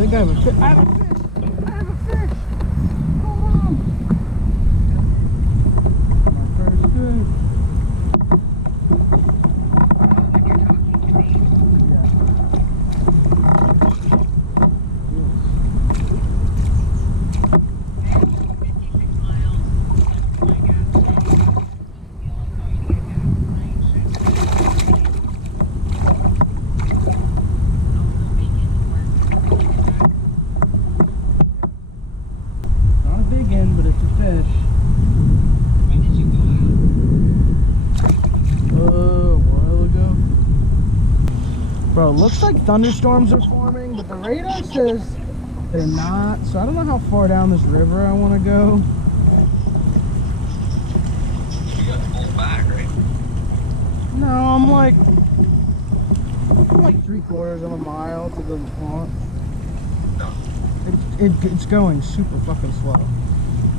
think I have a fish. I have a fish. I have a fish. Hold on. My first fish. Yeah. But it's a fish. When did you go out? A while ago. Bro, it looks like thunderstorms are forming, but the radar says they're not. So I don't know how far down this river I want to go. You got to pull back, right? No, I'm like 3/4 of a mile to the swamp. No. It's going super fucking slow.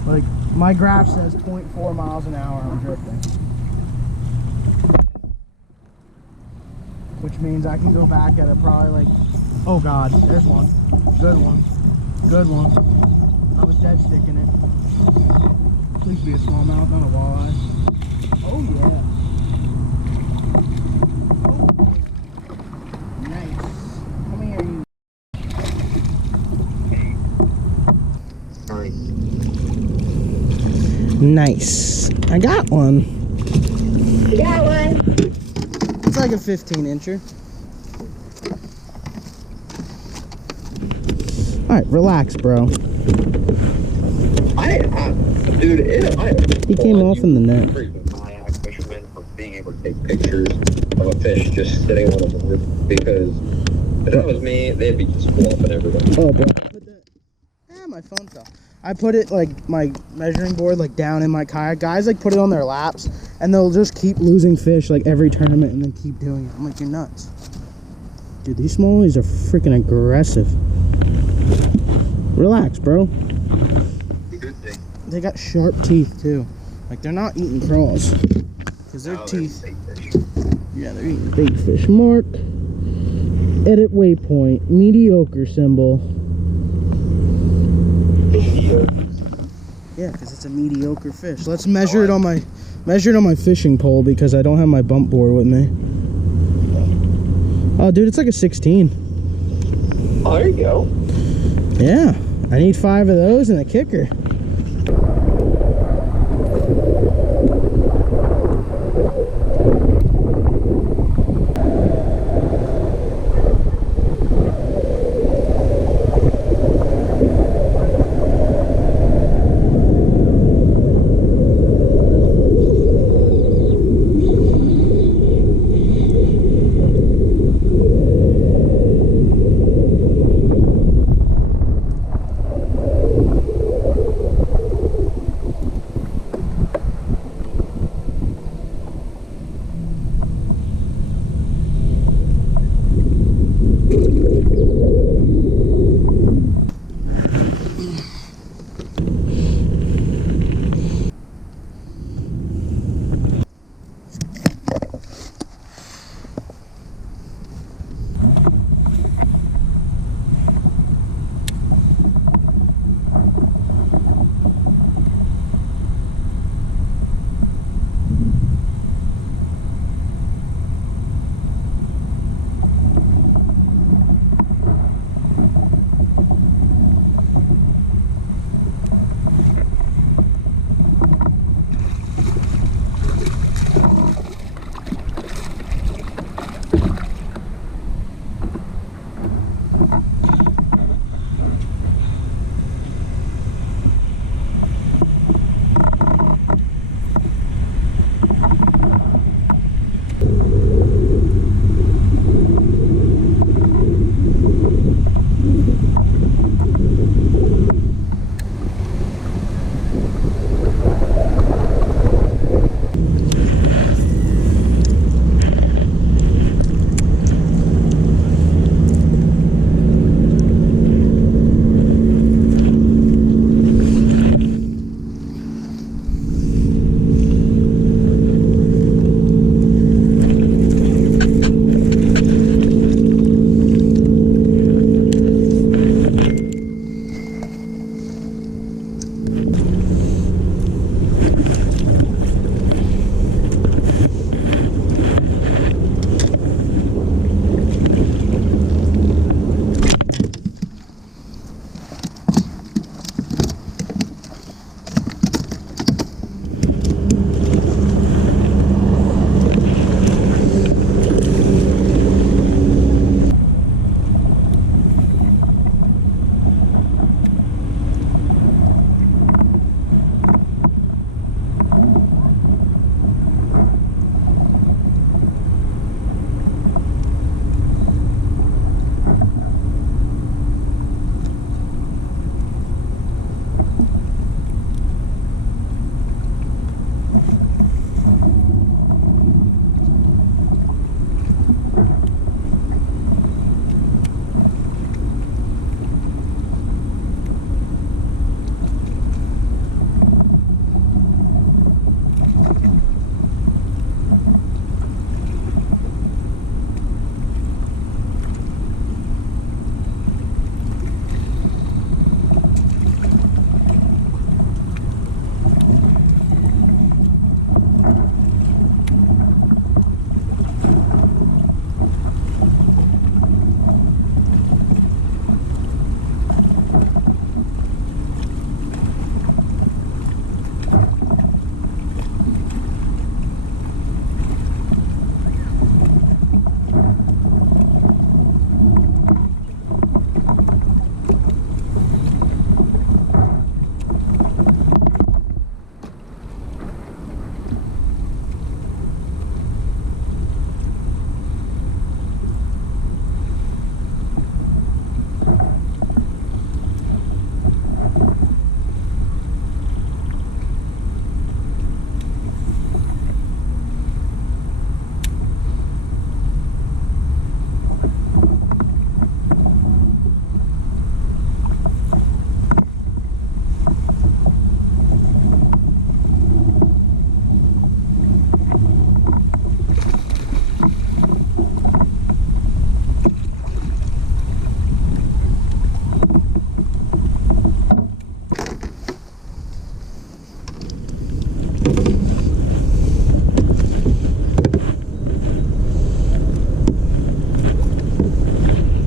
Like, my graph says 0.4 miles an hour I'm drifting. Which means I can go back at it probably like, oh god, there's one. Good one. Good one. I was dead sticking it. Please be a smallmouth, not a walleye. Oh yeah. Oh. Nice. Come here, you. Sorry. Nice. I got one. You got one. It's like a 15-incher. Alright, relax, bro. He came off in the net. Kayak fisherman for being able to take pictures of a fish just sitting on a river. because if that was me, they'd be just bluffing everybody. Oh, bro. My phone fell. I put it, like, my measuring board, like, down in my kayak. Guys, like, put it on their laps, and they'll just keep losing fish, like, every tournament, and then keep doing it. I'm like, you're nuts. Dude, these smallies are freaking aggressive. Relax, bro. Good thing. They got sharp teeth, too. Like, they're not eating crawls. Because their teeth... Yeah, they're eating bait fish. Mark. Edit waypoint. Mediocre symbol. Yeah, because it's a mediocre fish. Let's measure it on my fishing pole because I don't have my bump board with me. Oh, dude, it's like a 16. Oh, there you go. Yeah, I need 5 of those and a kicker.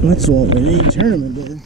That's what we need, tournament day.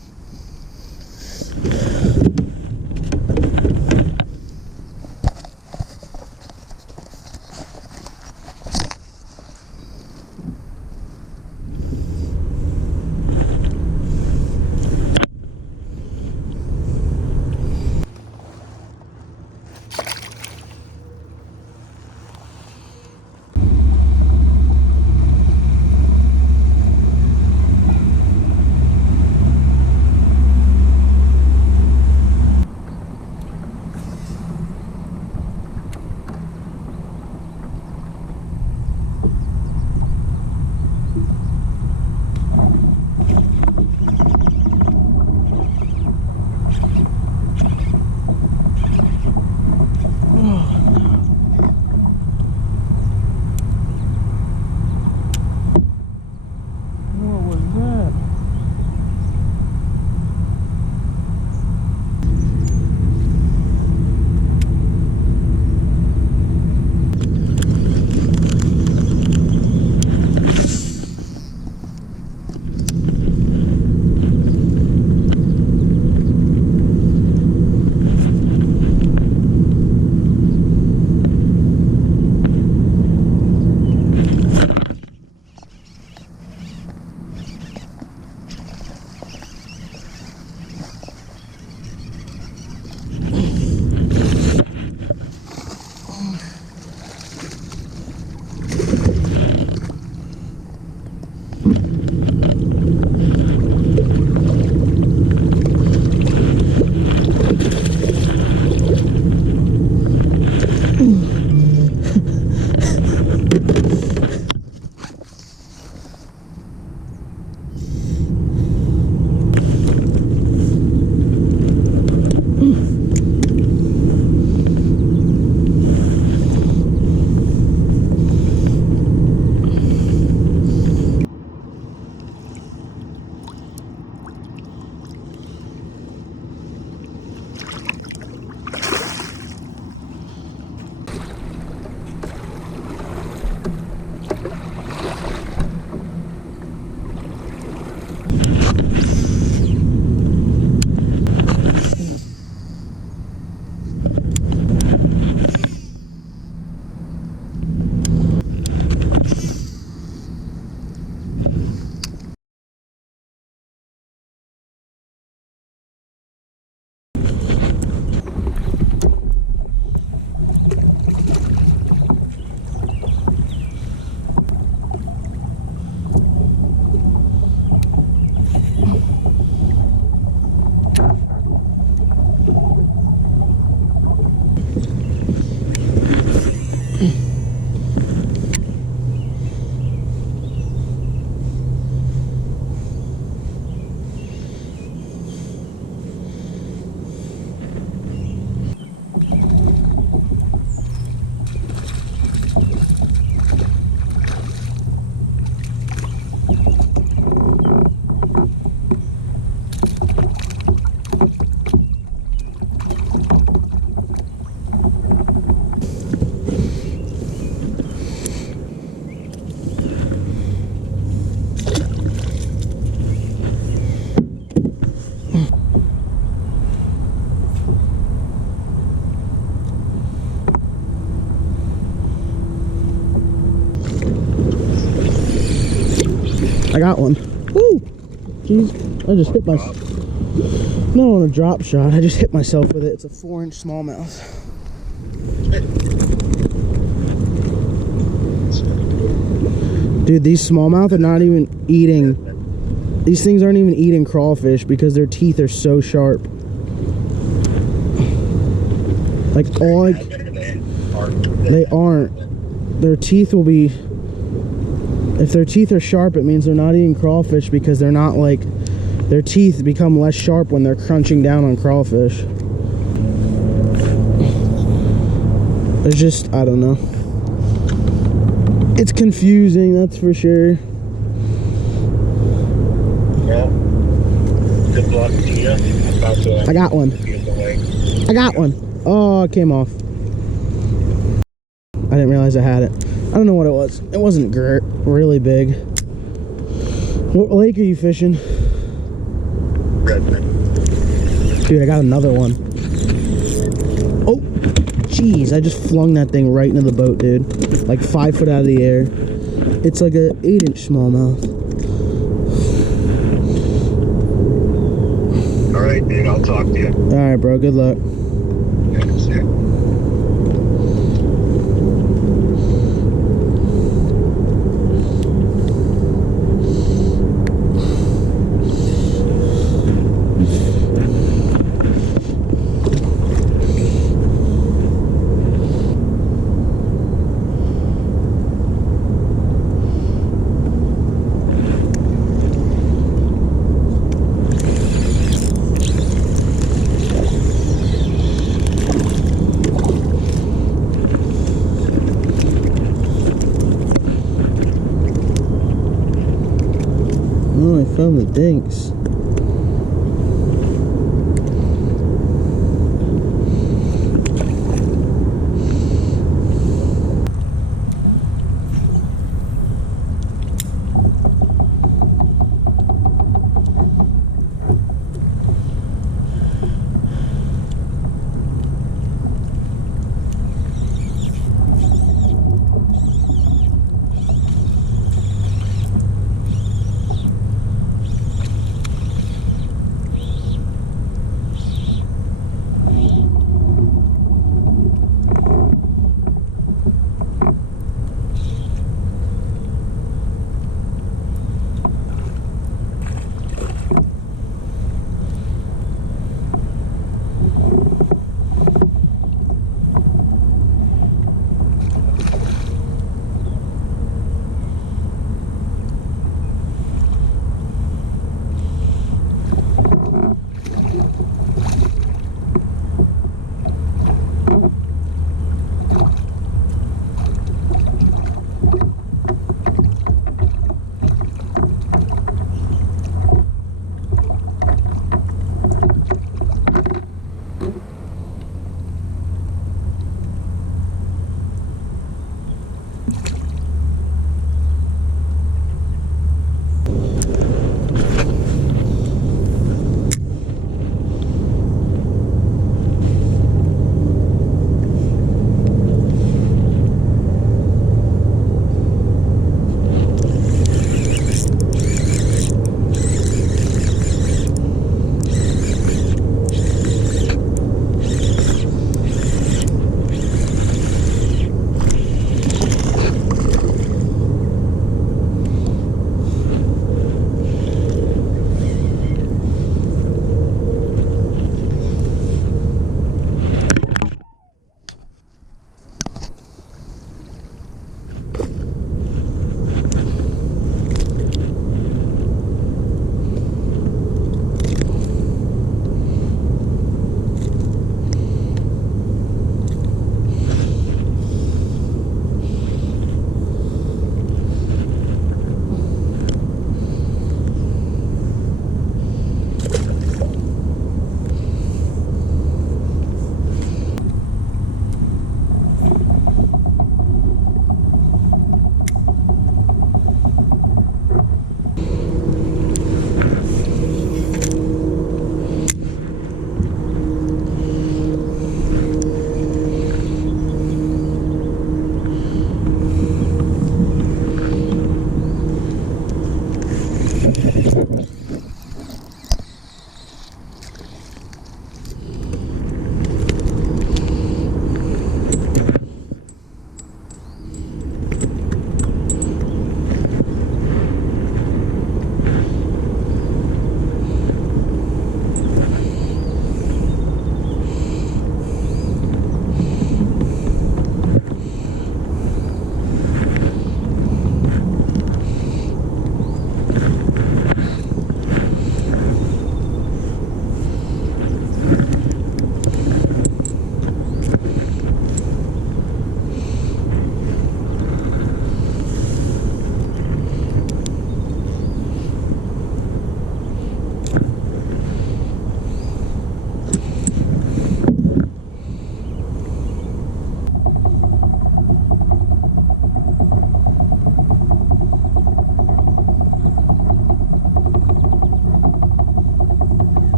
I got one. Woo! Jeez, I just hit myself. No, on a drop shot. I just hit myself with it. It's a 4-inch smallmouth. Dude, these smallmouth are not even eating. These things aren't even eating crawfish because their teeth are so sharp. Like all they aren't. Their teeth will be. If their teeth are sharp, it means they're not eating crawfish because they're not like. Their teeth become less sharp when they're crunching down on crawfish. It's just, I don't know. It's confusing, that's for sure. Well, good luck to you. I got one. I got one. Oh, it came off. I didn't realize I had it. I don't know what it was. It wasn't really big. What lake are you fishing? Redmond. Dude, I got another one. Oh, jeez, I just flung that thing right into the boat, dude. Like 5 foot out of the air. It's like a 8-inch smallmouth. All right, dude, I'll talk to you. All right, bro, good luck. Yeah, see ya. Oh, I found the dinks.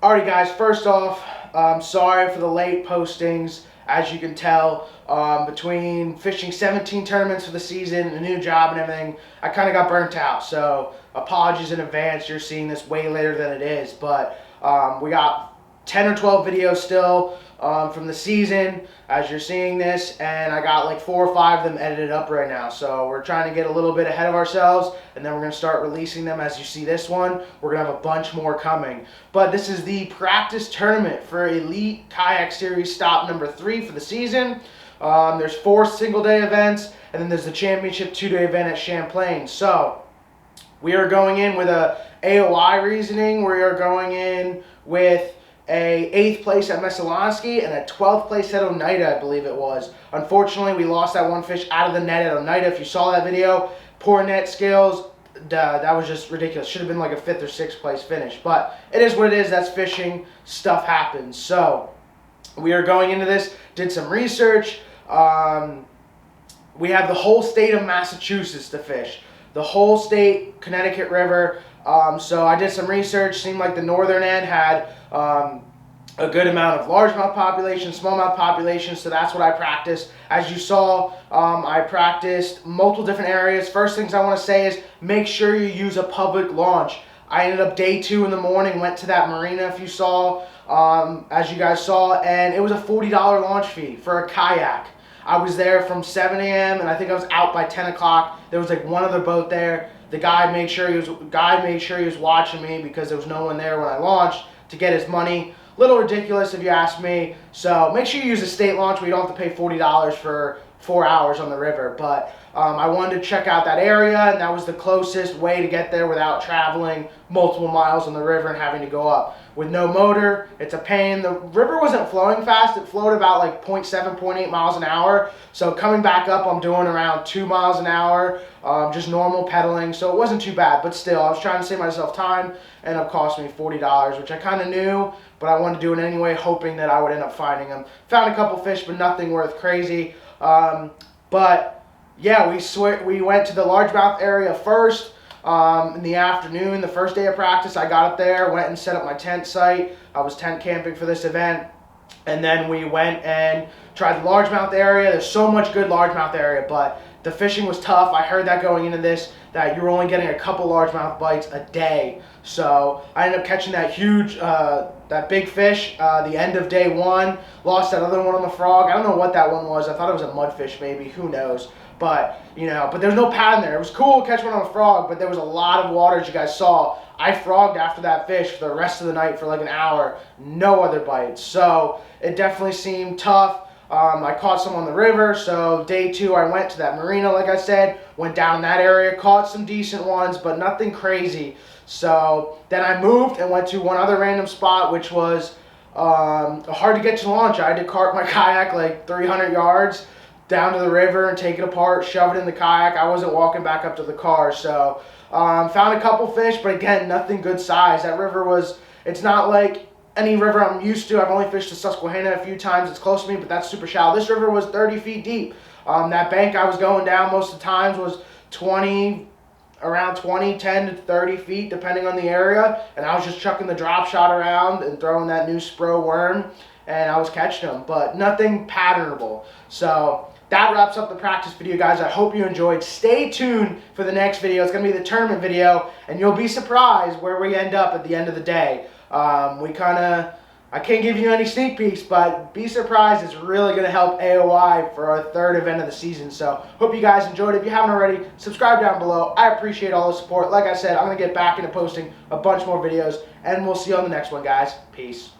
Alrighty guys, first off, sorry for the late postings. As you can tell, between fishing 17 tournaments for the season, a new job and everything, I kind of got burnt out. So apologies in advance, you're seeing this way later than it is. But we got 10 or 12 videos still from the season as you're seeing this, and I got like 4 or 5 of them edited up right now. So we're trying to get a little bit ahead of ourselves, and then we're going to start releasing them as you see this one. We're going to have a bunch more coming. But this is the practice tournament for Elite Kayak Series stop number 3 for the season. There's 4 single-day events, and then there's the championship 2-day event at Champlain. So we are going in with a AOI reasoning. We are going in with a 8th place at Messalonskee and a 12th place at Oneida, I believe it was. Unfortunately, we lost that one fish out of the net at Oneida. If you saw that video, poor net skills. That was just ridiculous. Should have been like a 5th or 6th place finish. But it is what it is. That's fishing. Stuff happens. So we are going into this. Did some research. We have the whole state of Massachusetts to fish. The whole state, Connecticut River. So I did some research. Seemed like the northern end had a good amount of largemouth population, smallmouth population, so that's what I practiced. As you saw, I practiced multiple different areas. First things I want to say is make sure you use a public launch. I ended up day 2 in the morning, went to that marina if you saw, as you guys saw, and it was a $40 launch fee for a kayak. I was there from 7 a.m. and I think I was out by 10 o'clock. There was like one other boat there. The guy made sure he was watching me because there was no one there when I launched to get his money. Little ridiculous if you ask me. So make sure you use a state launch where you don't have to pay $40 for 4 hours on the river. But I wanted to check out that area, and that was the closest way to get there without traveling multiple miles on the river and having to go up. With no motor, it's a pain. The river wasn't flowing fast. It flowed about like 0.7, 0.8 miles an hour. So coming back up, I'm doing around 2 miles an hour, just normal pedaling. So it wasn't too bad, but still, I was trying to save myself time, and it cost me $40, which I kind of knew, but I wanted to do it anyway, hoping that I would end up finding them. Found a couple fish, but nothing worth crazy. But yeah, we went to the largemouth area first. In the afternoon, the first day of practice, I got up there, went and set up my tent site. I was tent camping for this event. And then we went and tried the largemouth area. There's so much good largemouth area, but the fishing was tough. I heard that going into this, that you're only getting a couple largemouth bites a day. So I ended up catching that huge, that big fish, the end of day 1. Lost that other one on the frog. I don't know what that one was. I thought it was a mudfish maybe. Who knows? But, but there's no pattern there. It was cool to catch one on a frog, but there was a lot of water, as you guys saw. I frogged after that fish for the rest of the night for like an hour. No other bites. So it definitely seemed tough. I caught some on the river, so day 2 I went to that marina, like I said, went down that area, caught some decent ones, but nothing crazy. So then I moved and went to one other random spot, which was hard to get to launch. I had to cart my kayak like 300 yards down to the river and take it apart, shove it in the kayak. I wasn't walking back up to the car, so found a couple fish, but again, nothing good size. That river it's not like any river I'm used to. I've only fished the Susquehanna a few times. It's close to me, but that's super shallow. This river was 30 feet deep. That bank I was going down most of the times was around 10 to 30 feet, depending on the area, and I was just chucking the drop shot around and throwing that new Spro worm, and I was catching them, but nothing patternable. So that wraps up the practice video, guys. I hope you enjoyed. Stay tuned for the next video. It's going to be the tournament video, and you'll be surprised where we end up at the end of the day. I can't give you any sneak peeks, but be surprised. It's really going to help AOI for our 3rd event of the season. So hope you guys enjoyed it. If you haven't already, subscribe down below. I appreciate all the support. Like I said, I'm going to get back into posting a bunch more videos, and we'll see you on the next one, guys. Peace.